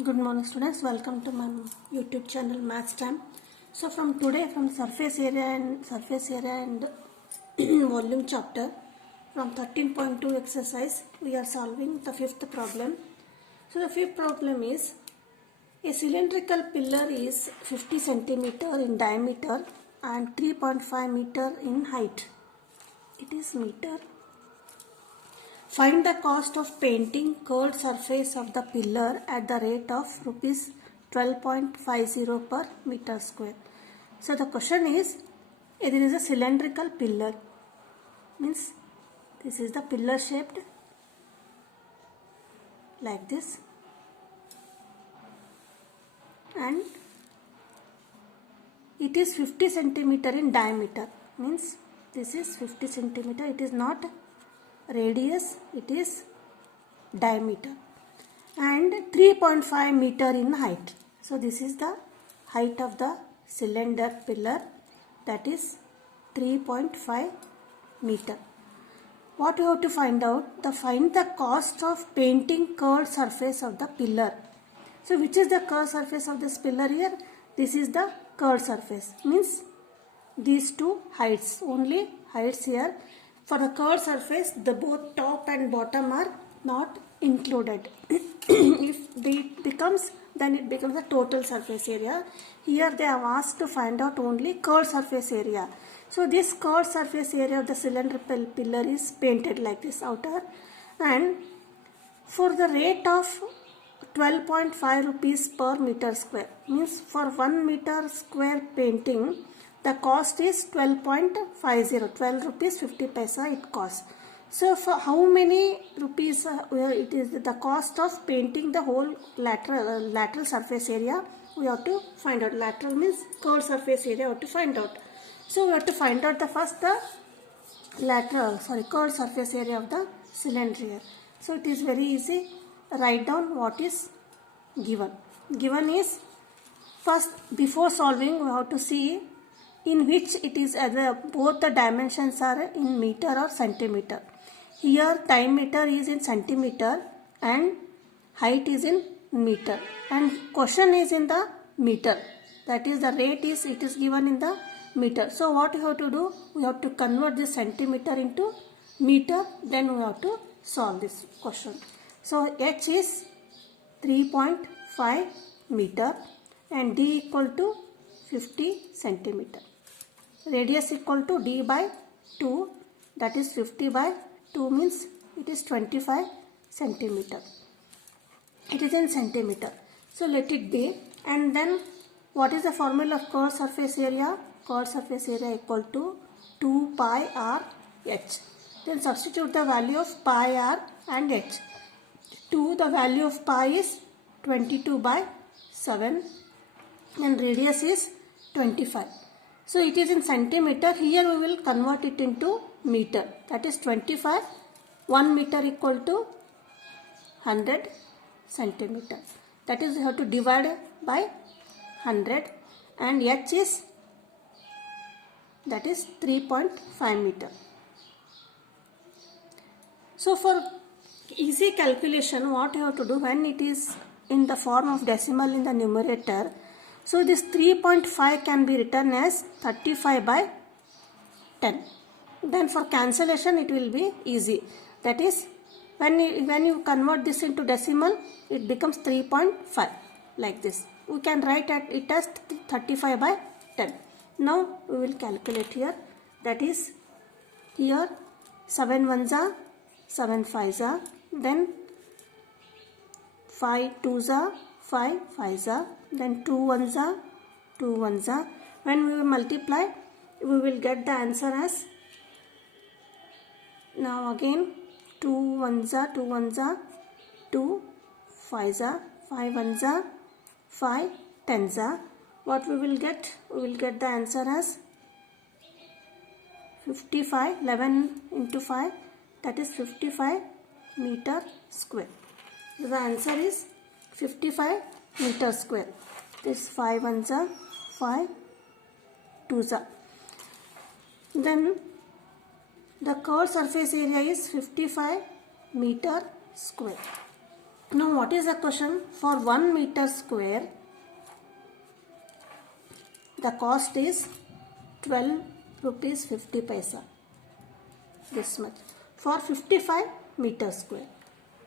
Good morning students, welcome to my YouTube channel Maths Time. So from today, from surface area and volume chapter, from 13.2 exercise, we are solving the fifth problem. So the fifth problem is, a cylindrical pillar is 50 centimeter in diameter and 3.5 meter in height. It is meter. Find the cost of painting curved surface of the pillar at the rate of rupees 12.50 per meter square. So the question is, there is a cylindrical pillar, means this is the pillar shaped like this, and it is 50 centimeter in diameter, means this is 50 centimeter, it is not radius, it is diameter, and 3.5 meter in height. So this is the height of the cylinder pillar, that is 3.5 meter. What you have to find out? Find the cost of painting curved surface of the pillar. So which is the curved surface of this pillar here? This is the curved surface, means these two heights, only heights here. For the curved surface, the both top and bottom are not included. If it becomes, then it becomes the total surface area. Here they have asked to find out only curved surface area. So this curved surface area of the cylindrical pillar is painted like this outer, and for the rate of 12.5 rupees per meter square, means for 1 meter square painting, the cost is 12.50, 12 rupees 50 paisa it costs. So for how many rupees it is the cost of painting the whole lateral surface area, we have to find out. Lateral means curved surface area, we have to find out. So we have to find out the curved surface area of the cylinder here. So it is very easy. Write down what is given. Given is, first before solving we have to see in which it is both the dimensions are in meter or centimeter. Here diameter is in centimeter and height is in meter, and question is in the meter, that is the rate is, it is given in the meter. So what you have to do, we have to convert this centimeter into meter, then we have to solve this question. So h is 3.5 meter and d equal to 50 centimeter. Radius equal to d by 2, that is 50 by 2 means it is 25 centimeter. It is in centimeter. So let it be. And then what is the formula of curved surface area? Curved surface area equal to 2 pi r h. Then substitute the value of pi r and h. 2, the value of pi is 22 by 7 and radius is 25. So it is in centimeter. Here we will convert it into meter. That is 25. 1 meter equal to 100 centimeter. That is, you have to divide by 100, and h is, that is 3.5 meter. So for easy calculation, what you have to do when it is in the form of decimal in the numerator, so this 3.5 can be written as 35 by 10. Then for cancellation it will be easy. That is, when you convert this into decimal, it becomes 3.5 like this. We can write it as 35 by 10. Now we will calculate here. That is, here 7 ones are 7 5s are, then 5 2s are 5 5s are, then 2 1s are 2 1s are. When we will multiply, we will get the answer as, now again 2 1s are 2 1s are 2 5s are 5 1s are 5 10s are. What we will get? We will get the answer as 55, 11 into 5, that is 55 meter square. The answer is 55 meter square. This 5 ones are 5 2s are. Then the curved surface area is 55 meter square. Now what is the question? For 1 meter square, the cost is 12 rupees 50 paisa. This much. For 55 meter square,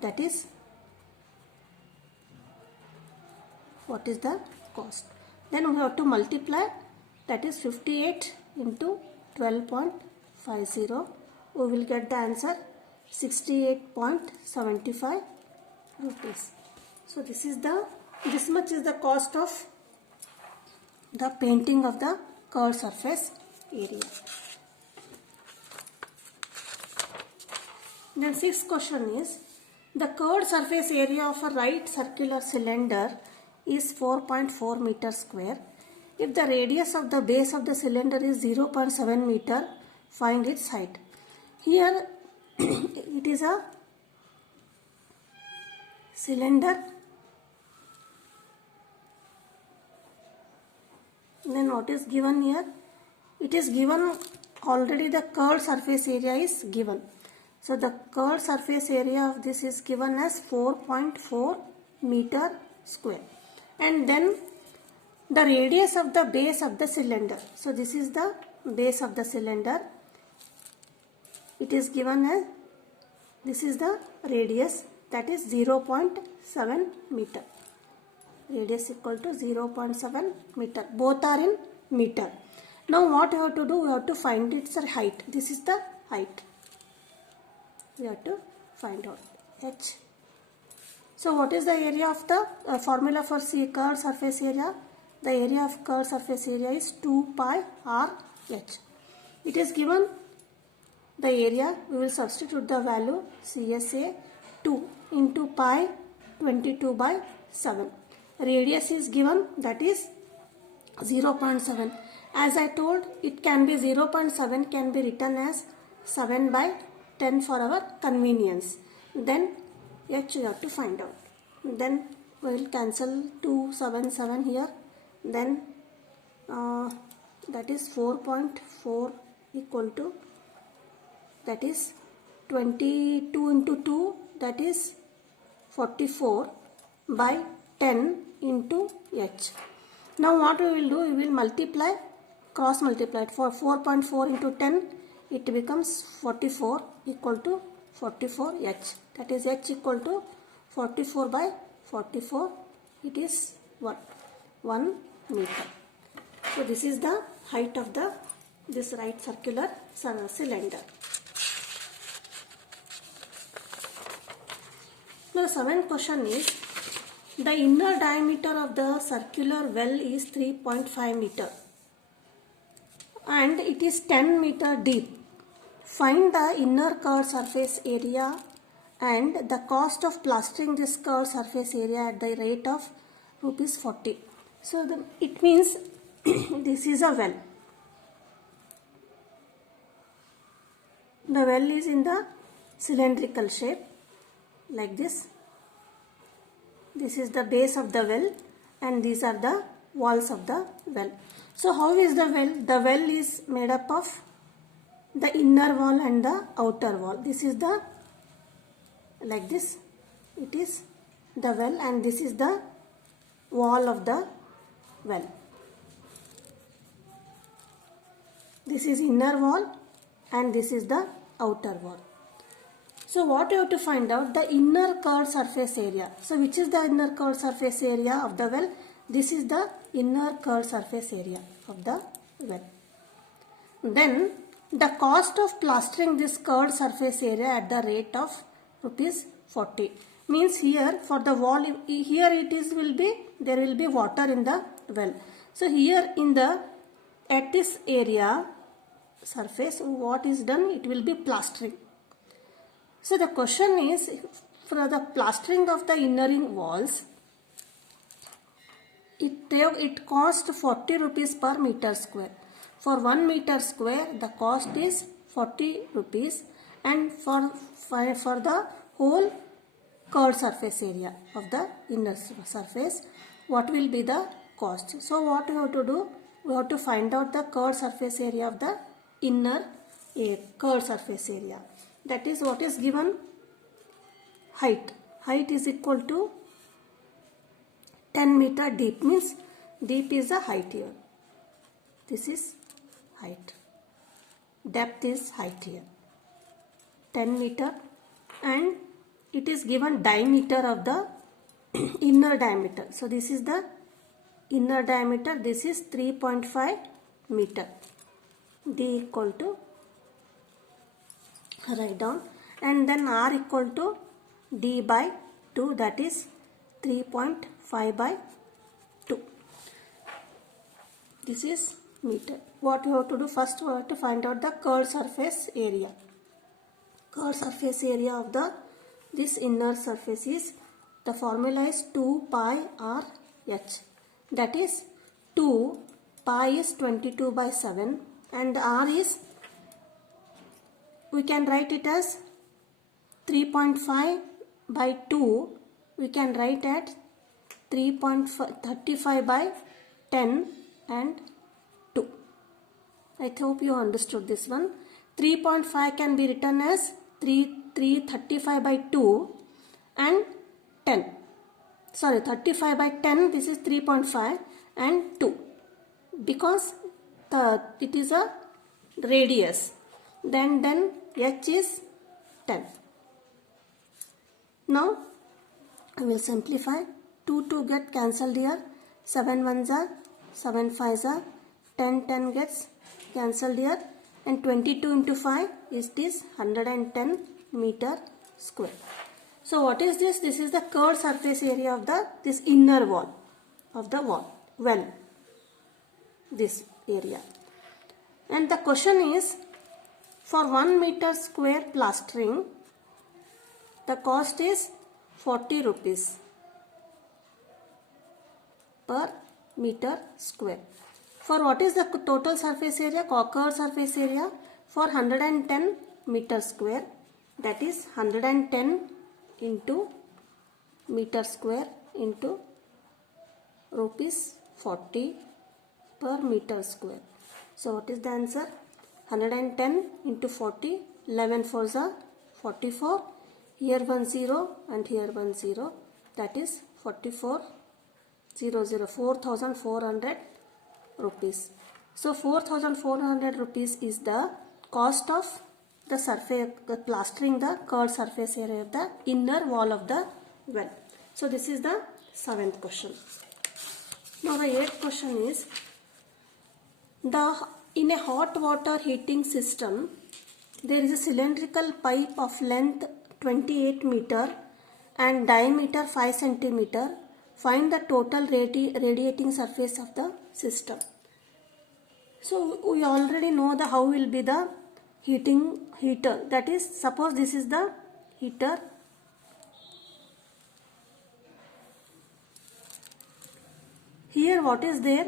that is what is the cost? Then we have to multiply, that is 58 into 12.50. We will get the answer 68.75 rupees. So this much is the cost of the painting of the curved surface area. Then sixth question is, the curved surface area of a right circular cylinder is 4.4 meter square. If the radius of the base of the cylinder is 0.7 meter, find its height. Here it is a cylinder. Then what is given here? It is given already, the curved surface area is given. So the curved surface area of this is given as 4.4 meter square. And then the radius of the base of the cylinder. So this is the base of the cylinder. It is given as, this is the radius, that is 0.7 meter. Radius equal to 0.7 meter. Both are in meter. Now what we have to do? We have to find its height. This is the height. We have to find out h. So what is the area of the formula for curved surface area? The area of curved surface area is 2 pi r h. It is given the area. We will substitute the value CSA 2 into pi 22 by 7. Radius is given, that is 0.7. As I told, it can be 0.7 can be written as 7 by 10 for our convenience. Then h you have to find out. Then we will cancel 277 here. Then that is 4.4 equal to, that is 22 into 2, that is 44 by 10 into h. Now what we will do? We will multiply, cross multiply. For 4.4 into 10, it becomes 44 equal to 44 h. That is h equal to 44 by 44. It is what? 1 meter. So this is the height of this right circular cylinder. Now the seventh question is, the inner diameter of the circular well is 3.5 meter and it is 10 meter deep. Find the inner curved surface area and the cost of plastering this curved surface area at the rate of rupees 40. So it means this is a well. The well is in the cylindrical shape like this. This is the base of the well and these are the walls of the well. So how is the well? The well is made up of the inner wall and the outer wall. This is the, like this, it is the well and this is the wall of the well. This is inner wall and this is the outer wall. So what you have to find out? The inner curved surface area. So which is the inner curved surface area of the well? This is the inner curved surface area of the well. Then the cost of plastering this curved surface area at the rate of rupees 40. Means here for the wall, here it is there will be water in the well. So here at this area surface, what is done? It will be plastering. So the question is, for the plastering of the inner ring walls, it cost 40 rupees per meter square. For 1 meter square, the cost is 40 rupees, and for the whole curved surface area of the inner surface, what will be the cost? So what we have to do? We have to find out the curved surface area of the inner curved surface area. That is what is given, height. height is equal to 10 meter deep, means deep is the height here. This is height. Depth is height here. 10 meter, and it is given diameter of the inner diameter. So this is the inner diameter. This is 3.5 meter. D equal to, write down, and then R equal to D by 2, that is 3.5 by 2. This is meter. What we have to do, first we have to find out the curved surface area. Curved surface area of this inner surface is, the formula is 2 pi r h, that is 2 pi is 22 by 7 and r is, we can write it as 3.5 by 2, we can write at 3.35 by 10 and 2. I hope you understood this one. 3.5 can be written as 335 by 2 and 10. Sorry, 35 by 10, this is 3.5 and 2. Because it is a radius. Then h is 10. Now, I will simplify. 2 get cancelled here. 7 ones are, 7 5s are, 10 gets cancelled here. And 22 into 5 is this 110 meter square. So what is this? This is the curved surface area of this inner wall of the wall. Well, this area. And the question is, for 1 meter square plastering, the cost is 40 rupees per meter square. For what is the total surface area, curved surface area? For 110 meter square, that is 110 into meter square into rupees 40 per meter square. So what is the answer? 110 into 40, 11 fours are 44. Here 1 0 and here 1 0. That is 4,400 rupees. So 4,400 rupees is the cost of the surface, plastering the curved surface area of the inner wall of the well. So this is the 7th question. Now the 8th question is, in a hot water heating system, there is a cylindrical pipe of length 28 meter and diameter 5 centimeter. Find the total radiating surface of the system. So we already know how will be the heater. That is, suppose this is the heater. Here what is there?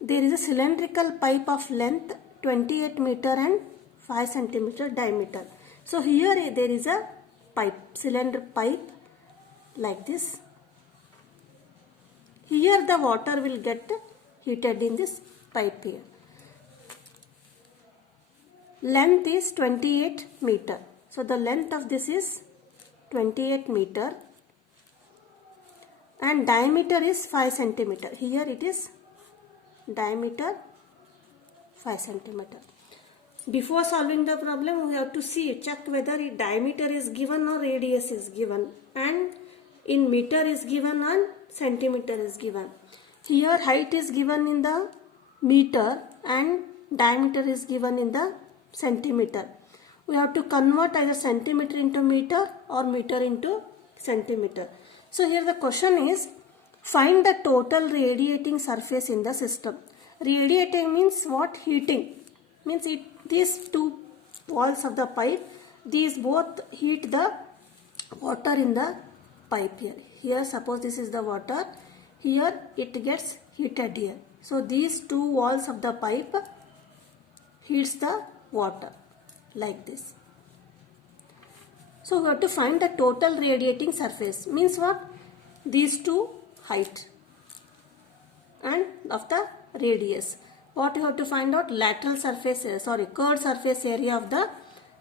There is a cylindrical pipe of length 28 meter and 5 centimeter diameter. So here there is a pipe, cylinder pipe like this. Here the water will get heated in this pipe here. Length is 28 meter. So the length of this is 28 meter and diameter is 5 centimeter. Here it is diameter 5 centimeter. Before solving the problem, we have to check whether diameter is given or radius is given, and in meter is given and centimeter is given. Here height is given in the meter and diameter is given in the centimeter. We have to convert either centimeter into meter or meter into centimeter. So here the question is, find the total radiating surface in the system. Radiating means what? Heating. Means these two walls of the pipe, these both heat the water in the pipe here. Here suppose this is the water. Here it gets heated here. So these two walls of the pipe heats the water like this. So we have to find the total radiating surface. Means what? These two height and of the radius. What you have to find out? Lateral surface, curved surface area of the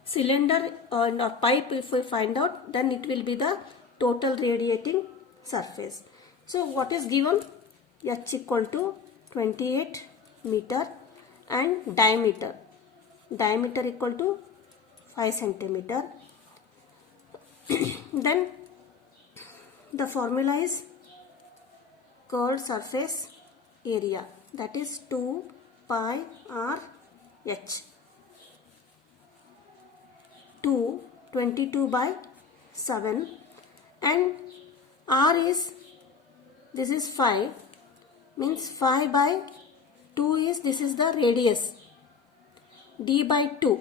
cylinder or pipe, if we find out, then it will be the total radiating surface. So what is given? H equal to 28 meter and diameter equal to 5 centimeter. Then the formula is curved surface area, that is 2 pi r h. 22 by 7, and r is, this is 5, means 5 by 2 is, this is the radius, d by 2.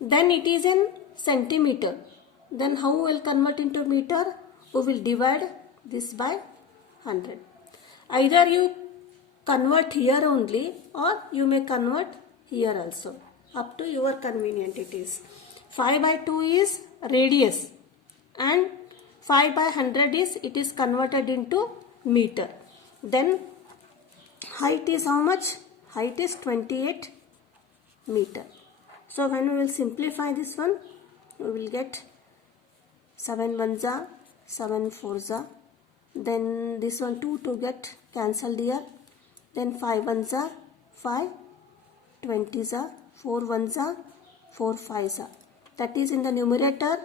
Then it is in centimeter. Then how we will convert into meter? We will divide this by 100. Either you convert here only, or you may convert here also. Up to your convenient it is. 5 by 2 is radius, and 5 by 100 is, it is converted into meter. Then height is how much? Height is 28 meter. So when we will simplify this one, we will get 7 ones are 7 fours are, then this one 2 get cancelled here, then 5 ones are 5, 20s are 4 ones are 4 5s are. That is, in the numerator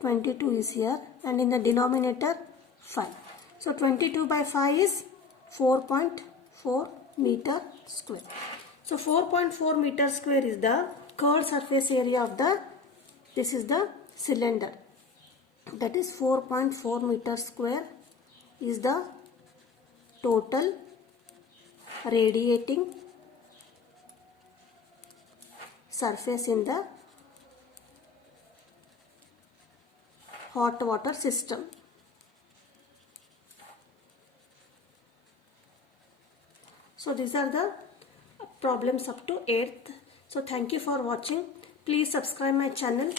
22 is here, and in the denominator 5. So 22 by 5 is 4.4 meter square. So 4.4 meter square is the curved surface area of the, this is the cylinder. That is 4.4 meter square is the total radiating surface in the hot water system. So these are the problems up to 8th. So thank you for watching. Please subscribe my channel.